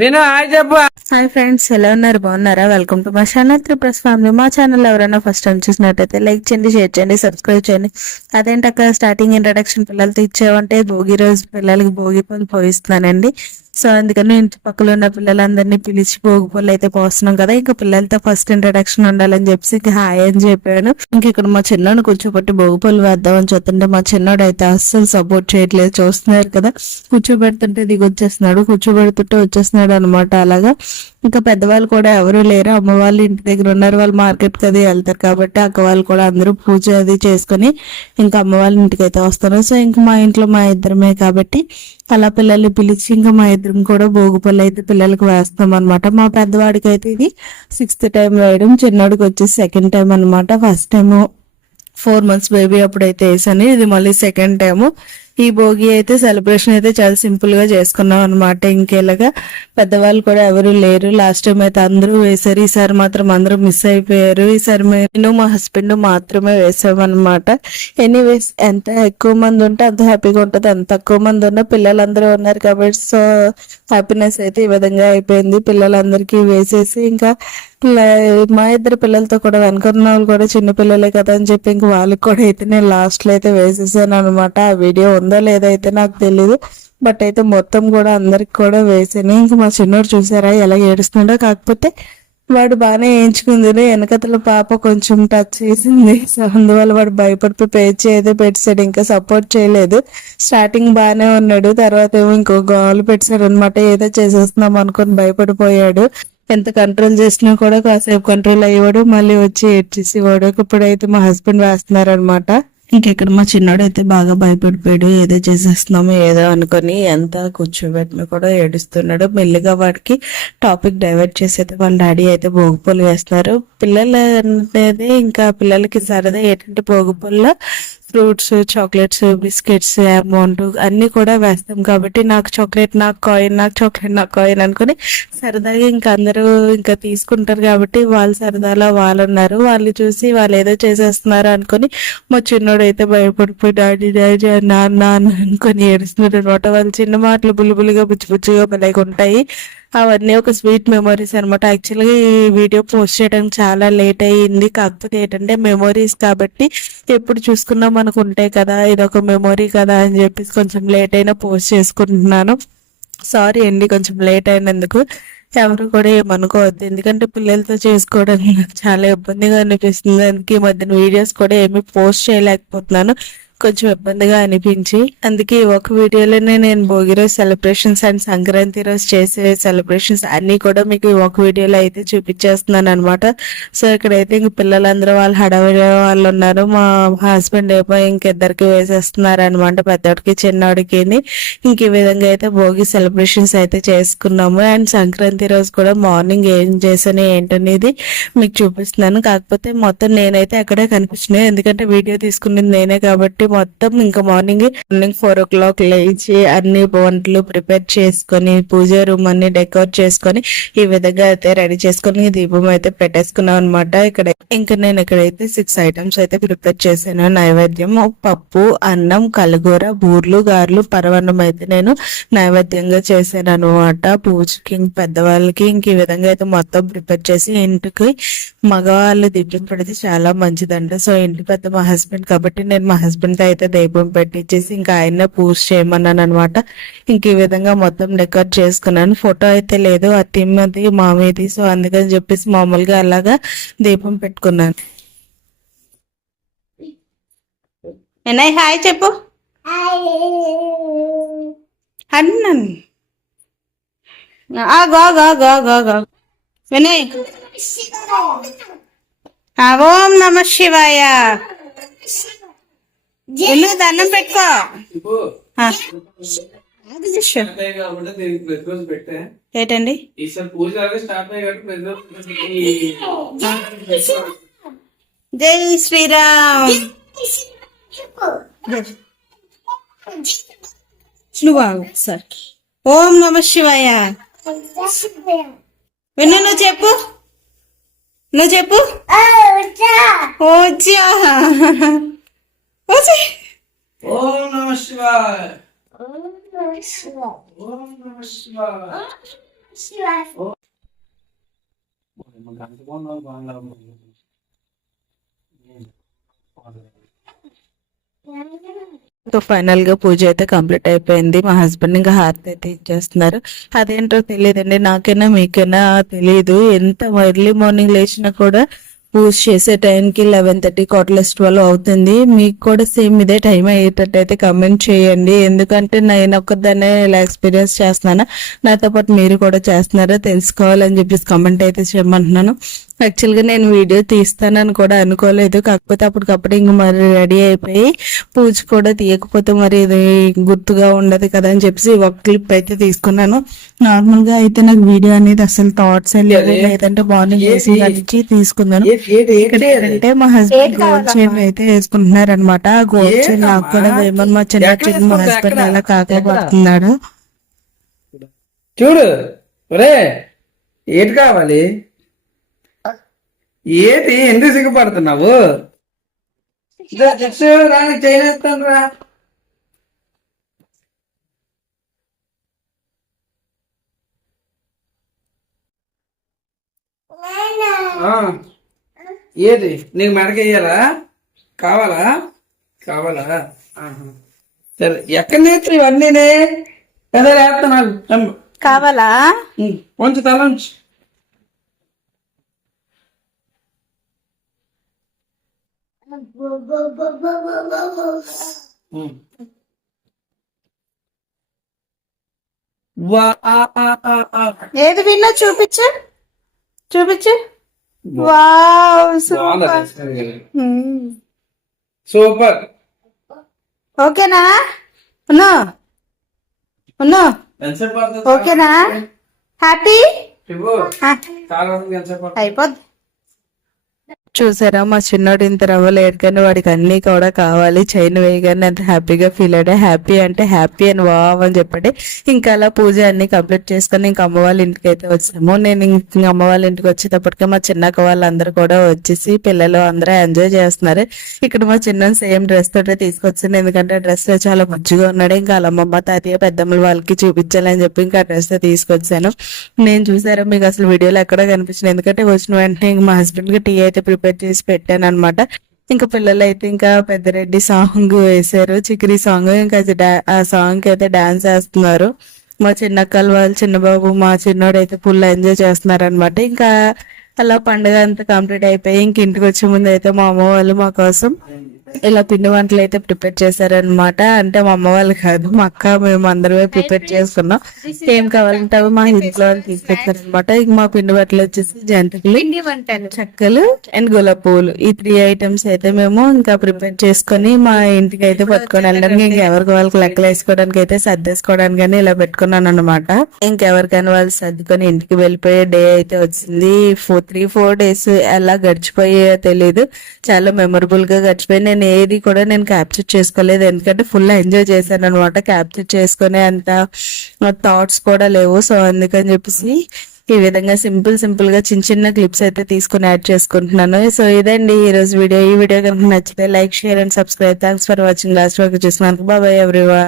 నేను హాయ్ చెప్పు. Hi friends ఎలా ఉన్నారు? బాగున్నారా? వెల్కమ్ టు మా ఛానల్ త్రిప్రస్ ఫ్యామిలీ. మా ఛానల్ ఎవరైనా ఫస్ట్ టైం చూసినట్టయితే లైక్ చేయండి షేర్ చేయండి సబ్స్క్రైబ్ చేయండి. అదేంటి అక్కడ స్టార్టింగ్ ఇంట్రడక్షన్ పిల్లలతో ఇచ్చావంటే భోగి రోజు పిల్లలకి భోగి పళ్ళు పోయిస్తున్నానండి. సో అందుకని ఇంటి పక్కన ఉన్న పిల్లలందరినీ పిలిచి భోగి పళ్ళు అయితే పోస్తున్నాం కదా ఇంకా పిల్లలతో ఫస్ట్ ఇంట్రడక్షన్ ఉండాలని చెప్పి ఇంకా హాయ్ అని చెప్పాను. ఇంక ఇక్కడ మా చిన్నోడు కూర్చోబెట్టి భోగి పళ్ళు వేద్దామని చూస్తుంటే మా చిన్నోడు అయితే అస్సలు సపోర్ట్ చేయట్లేదు చూస్తున్నారు కదా. కూర్చోబెడుతుంటే దిగి వచ్చేస్తున్నాడు కూర్చోబెడుతుంటే వచ్చేస్తున్నాడు అనమాట అలాగా. ఇంకా పెద్దవాళ్ళు కూడా ఎవరు లేరు అమ్మ వాళ్ళు ఇంటి దగ్గర ఉన్నారు వాళ్ళు మార్కెట్కి అది వెళ్తారు కాబట్టి అక్క వాళ్ళు కూడా అందరూ పూజ అది చేసుకొని ఇంకా అమ్మ వాళ్ళ ఇంటికి అయితే వస్తారు సో ఇంకా మా ఇంట్లో మా ఇద్దరమే కాబట్టి అలా పిల్లల్ని పిలిచి ఇంకా మా ఇద్దరం కూడా భోగి పళ్ళు అయితే పిల్లలకి వేస్తాం అనమాట మా పెద్దవాడికి అయితే ఇది సిక్స్త్ టైం వేయడం చిన్నవాడికి వచ్చేసి సెకండ్ టైం అన్నమాట. First time four months baby అప్పుడైతే వేసాను. ఇది మళ్ళీ సెకండ్ టైము ఈ భోగి అయితే సెలబ్రేషన్ అయితే చాలా సింపుల్గా చేసుకున్నాం అనమాట ఇంకేలాగా పెద్దవాళ్ళు కూడా ఎవరు లేరు. లాస్ట్ టైం అయితే అందరూ వేశారు. ఈసారి మాత్రం అందరూ మిస్ అయిపోయారు. ఈసారి నేను మా హస్బెండ్ మాత్రమే వేసామన్నమాట ఎనీవేస్ ఎంత ఎక్కువ మంది ఉంటే అంత హ్యాపీగా ఉంటుంది. అంత తక్కువ మంది ఉన్న పిల్లలందరూ ఉన్నారు కాబట్టి సో హ్యాపీనెస్ అయితే ఈ విధంగా అయిపోయింది. పిల్లలందరికీ వేసేసి ఇంకా మా ఇద్దరు పిల్లలతో కూడా వెనకన్న వాళ్ళు కూడా చిన్న పిల్లలే కదా అని చెప్పి ఇంక వాళ్ళకి కూడా అయితే నేను లాస్ట్లో అయితే వేసేసాను అనమాట ఆ వీడియో ఉందో లేదో అయితే నాకు తెలీదు. బట్ అయితే మొత్తం కూడా అందరికి కూడా వేసాను. ఇంకా మా చిన్నోడు చూసారా ఎలా ఏడుస్తున్నాడో? కాకపోతే వాడు బాగానే వేయించుకుంది వెనకతల పాప కొంచెం టచ్ చేసింది. సో అందువల్ల వాడు భయపడిపోయి పే అయితే పెట్టాడు ఇంకా సపోర్ట్ చేయలేదు. స్టార్టింగ్ బాగానే ఉన్నాడు. తర్వాత ఏమో ఇంకో గోలు పెట్టాడు అనమాట ఏదో చేసేస్తున్నాం అనుకొని భయపడిపోయాడు. ఎంత కంట్రోల్ చేసినా కూడా కాసేపు కంట్రోల్ అయ్యేవాడు. మళ్ళీ వచ్చి ఏడ్చేసేవాడు. ఇప్పుడైతే మా హస్బెండ్ వేస్తున్నారు అనమాట ఇంకెక్కడ మా చిన్నాడు అయితే బాగా భయపడిపోయాడు ఏదో చేసేస్తున్నాము ఏదో అనుకొని ఎంత కూర్చోబెట్టినా కూడా ఏడుస్తున్నాడు. మెల్లిగా వాడికి టాపిక్ డైవర్ట్ చేసి అయితే వాళ్ళ డాడీ అయితే భోగిపూలు వేస్తున్నారు పిల్లలు అనేది ఇంకా పిల్లలకి సరదా ఏంటంటే భోగిపూల్లో ఫ్రూట్స్ చాక్లెట్స్ బిస్కెట్స్ అమౌంట్ అన్ని కూడా వేస్తాం. కాబట్టి నాకు చాక్లెట్ నాకు కాయిన్ నాకు చాక్లెట్ నాకు కాయిన్ అనుకుని సరదాగా ఇంకా అందరూ ఇంకా తీసుకుంటారు. కాబట్టి వాళ్ళు సరదాలో వాళ్ళు ఉన్నారు. వాళ్ళు చూసి వాళ్ళు ఏదో చేసేస్తున్నారు అనుకుని మా చిన్నోడు అయితే భయపడిపోయి డాడీ డాడీ నాన్న నాన్న అనుకొని ఏడుస్తున్నారు అనమాట. వాళ్ళు చిన్న మాటలు బుల్లిబుల్లిగా బుచ్చి బుచ్చిగా భలేగా ఉంటాయి. అవన్నీ ఒక స్వీట్ మెమరీస్ అనమాట. యాక్చువల్గా ఈ వీడియో పోస్ట్ చేయడానికి చాలా లేట్ అయ్యింది. కాకపోతే ఏంటంటే మెమరీస్ కాబట్టి ఎప్పుడు చూసుకున్నా మనకు ఉంటాయి కదా ఇదొక మెమొరీ కదా అని చెప్పేసి కొంచెం లేట్ అయినా పోస్ట్ చేసుకుంటున్నాను. సారీ అండి కొంచెం లేట్ అయినందుకు. ఎవరు కూడా ఏమనుకోవద్దు. ఎందుకంటే పిల్లలతో చేసుకోవడానికి నాకు చాలా ఇబ్బందిగా అనిపిస్తుంది. అందుకే మధ్యన వీడియోస్ కూడా ఏమీ పోస్ట్ చేయలేకపోతున్నాను. కొంచెం ఇబ్బందిగా అనిపించి అందుకే ఒక వీడియోలోనే నేను భోగి రోజు సెలబ్రేషన్స్ అండ్ సంక్రాంతి రోజు చేసే సెలబ్రేషన్స్ అన్ని కూడా మీకు ఒక వీడియోలో అయితే చూపించేస్తున్నాను అనమాట సో ఇక్కడైతే ఇంక పిల్లలందరూ వాళ్ళు హడావిడి వాళ్ళు ఉన్నారు. మా హస్బెండ్ ఏమో ఇంకిద్దరికి వేసేస్తున్నారు అనమాట పెద్దోడికి చిన్నోడికి ఇంక ఈ విధంగా అయితే భోగి సెలబ్రేషన్స్ అయితే చేసుకున్నాము. అండ్ సంక్రాంతి రోజు కూడా మార్నింగ్ ఏం చేశాను ఏంటనేది మీకు చూపిస్తున్నాను. కాకపోతే మొత్తం నేనైతే అక్కడే కనిపించినాయి ఎందుకంటే వీడియో తీసుకునేది నేనే కాబట్టి మొత్తం ఇంకా morning morning four o'clock లేచి అన్ని వంటలు ప్రిపేర్ చేసుకొని పూజ రూమ్ అన్ని డెకోర్ చేసుకొని ఈ విధంగా అయితే రెడీ చేసుకొని దీపం అయితే పెట్టేసుకున్నాం అనమాట ఇక్కడ ఇంకా నేను ఇక్కడైతే సిక్స్ ఐటమ్స్ అయితే ప్రిపేర్ చేశాను. నైవేద్యం పప్పు అన్నం కలగూర బూర్లు గారెలు పరవన్నం అయితే నేను నైవేద్యంగా చేశాను అనమాట పూజకి పెద్దవాళ్ళకి ఇంక ఈ విధంగా అయితే మొత్తం ప్రిపేర్ చేసి ఇంటికి మగవాళ్ళు దీపం పెడితే చాలా మంచిదంట. సో ఇంటి పెద్ద మా హస్బెండ్ కాబట్టి నేను మా హస్బెండ్ అయితే దీపం పెట్టించేసి ఇంకా ఆయన్నే పూజ చేయమన్నాను అనమాట ఇంక ఈ విధంగా మొత్తం డెకరేట్ చేసుకున్నాను. ఫోటో అయితే లేదు. అతిమ్మది మామీది. సో అందుకని చెప్పేసి మామూలుగా అలాగా దీపం పెట్టుకున్నాను. ఎన్నయ్య హాయ్ చెప్పు. అన్నాను ఆగు ఆగు వినయ్ ఓం నమ శివాయ. ఇల్లు దండం పెట్టుకో. ఏంటండి? జై శ్రీరామ్. నువ్వు సార్ ఓం నమ శివాయ. విను నువ్వు చెప్పు. నువ్వు చెప్పు. ఓం నమ శివాయ. ఓం నమ శివాయ. సో ఫైనల్గా పూజ అయితే కంప్లీట్ అయిపోయింది. మా హస్బెండ్ ఇంకా హారతి అయితే ఇచ్చేస్తున్నారు. అదేంటో తెలియదండి. నాకైనా మీకైనా తెలియదు ఎంత ఎర్లీ మార్నింగ్ లేచినా కూడా పూజ చేసే టైంకి లెవెన్ థర్టీ క్వార్టర్లెస్ ట్వెల్వ్ అవుతుంది. మీకు కూడా సేమ్ ఇదే టైం అయ్యేటట్టు అయితే కమెంట్ చేయండి. ఎందుకంటే నేను ఒక్కదాన్నే ఇలా ఎక్స్పీరియన్స్ చేస్తున్నాను? నాతో పాటు మీరు కూడా చేస్తున్నారా? తెలుసుకోవాలని చెప్పేసి కమెంట్ అయితే చేయమంటున్నాను. యాక్చువల్గా నేను వీడియో తీస్తానని కూడా అనుకోలేదు. కాకపోతే అప్పటికప్పుడు ఇంక మరి రెడీ అయిపోయి పూజ కూడా తీయకపోతే మరి ఇది గుర్తుగా ఉండదు కదా అని చెప్పేసి ఒక క్లిప్ అయితే తీసుకున్నాను. నార్మల్గా అయితే నాకు వీడియో అనేది అసలు థాట్స్ లేదు లేదంటే మార్నింగ్ కలిసి తీసుకున్నాను. ఏంటంటే మా హస్బెండ్ గోల్డ్ చైన్ అయితే వేసుకుంటున్నారు అనమాట ఆ గోల్డ్ చైన్ నాకు కూడా వేయమని మా చిన్న చిన్న మా హస్బెండ్ అలా కాకపోతున్నాడు చూడు ఒరే ఏటి కావాలి? ఏటి ఎందుకు సిగ్గుపడుతున్నావు? జస్ట్ రానికి చేయలేస్తాను రా ఏది? నీకు మెడకేయాలా? కావాలా? కావాలా? ఆహా. సరే ఎక్కడ నేర్చు ఇవన్నీనే? కదా లేస్తున్నాను కావాలా? కొంచెం తల ఉంచు ఆ. ఏది విన్నా చూపించు. చూపించు. Wow super? సూపర్ ఓకేనా? ఉన్నా ఉన్నా? ఓకేనా? హ్యాపీ? అయిపోద్ది. చూసారా? మా చిన్నోడు ఇంత రవ్వలేడు కానీ వాడికి అన్ని కూడా కావాలి. చైన్ వేయగానే అంత హ్యాపీగా ఫీల్ అయ్యాడు. హ్యాపీ అంటే హ్యాపీ అని వావ్ అని చెప్పండి. ఇంకా అలా పూజ అన్ని కంప్లీట్ చేసుకొని ఇంకా అమ్మ వాళ్ళ ఇంటికి అయితే వచ్చాము. నేను ఇంక అమ్మ వాళ్ళ ఇంటికి వచ్చేటప్పటికే మా చిన్నక్క వాళ్ళందరూ కూడా వచ్చేసి పిల్లలు అందరూ ఎంజాయ్ చేస్తున్నారు. ఇక్కడ మా చిన్న సేమ్ డ్రెస్ తోటే తీసుకొచ్చింది ఎందుకంటే డ్రెస్ చాలా మంచిగా ఉన్నాడు. ఇంకా వాళ్ళ అమ్మమ్మ తాతయ్య పెద్దమ్మల వాళ్ళకి చూపించాలని చెప్పి ఇంకా డ్రెస్ తీసుకొచ్చాను. నేను చూసారా? మీకు అసలు వీడియోలో ఎక్కడ కనిపించింది ఎందుకంటే వచ్చిన వెంటనే ఇంకా మా హస్బెండ్కి టీ అయితే ప్రిపేర్ చేసి పెట్టాను అనమాట ఇంకా పిల్లలు అయితే ఇంకా పెద్దరెడ్డి సాంగ్ వేశారు. చికిరి సాంగ్ ఇంకా ఆ సాంగ్కి అయితే డాన్స్ వేస్తున్నారు. మా చిన్నక్కలు వాళ్ళు చిన్నబాబు మా చిన్నోడు అయితే ఫుల్ ఎంజాయ్ చేస్తున్నారు అనమాట ఇంకా అలా పండుగ అంతా కంప్లీట్ అయిపోయి ఇంక ఇంటికి వచ్చే ముందు అయితే మా అమ్మ వాళ్ళు మా కోసం ఇలా పిండి వంటలు అయితే ప్రిపేర్ చేశారనమాట అంటే మా అమ్మ వాళ్ళు కాదు మా అక్క మేము అందరమే ప్రిపేర్ చేసుకున్నాం. ఏం కావాలంటే అవి మా ఇంట్లో తీసుకొచ్చారనమాట ఇంక మా పిండి వంటలు వచ్చేసి జంతికలు చెక్కలు అండ్ గులాబీ పువ్వులు. ఈ త్రీ ఐటమ్స్ అయితే మేము ఇంకా ప్రిపేర్ చేసుకొని మా ఇంటికి అయితే పట్టుకొని వెళ్ళడానికి ఇంకెవరికి వాళ్ళకి లెక్కలు వేసుకోవడానికి అయితే సర్దేసుకోవడానికి కానీ ఇలా పెట్టుకున్నాను అనమాట ఇంకెవరికైనా వాళ్ళు సర్దుకొని ఇంటికి వెళ్ళిపోయే డే అయితే వచ్చింది. ఫోర్ త్రీ ఫోర్ డేస్ ఎలా గడిచిపోయాయో తెలియదు చాలా మెమరబుల్గా గడిచిపోయి నేను ఏది కూడా నేను క్యాప్చర్ చేసుకోలేదు. ఎందుకంటే ఫుల్ ఎంజాయ్ చేశాను అనమాట క్యాప్చర్ చేసుకునే అంత థాట్స్ కూడా లేవు. సో అందుకని చెప్పేసి ఈ విధంగా సింపుల్ సింపుల్గా చిన్న చిన్న క్లిప్స్ అయితే తీసుకుని యాడ్ చేసుకుంటున్నాను. సో ఇదండి ఈ రోజు వీడియో ఈ వీడియో కనుక నచ్చితే like share and subscribe thanks for watching last వరకు చూసినందుకు బాబాయ్ ఎవ్రీవా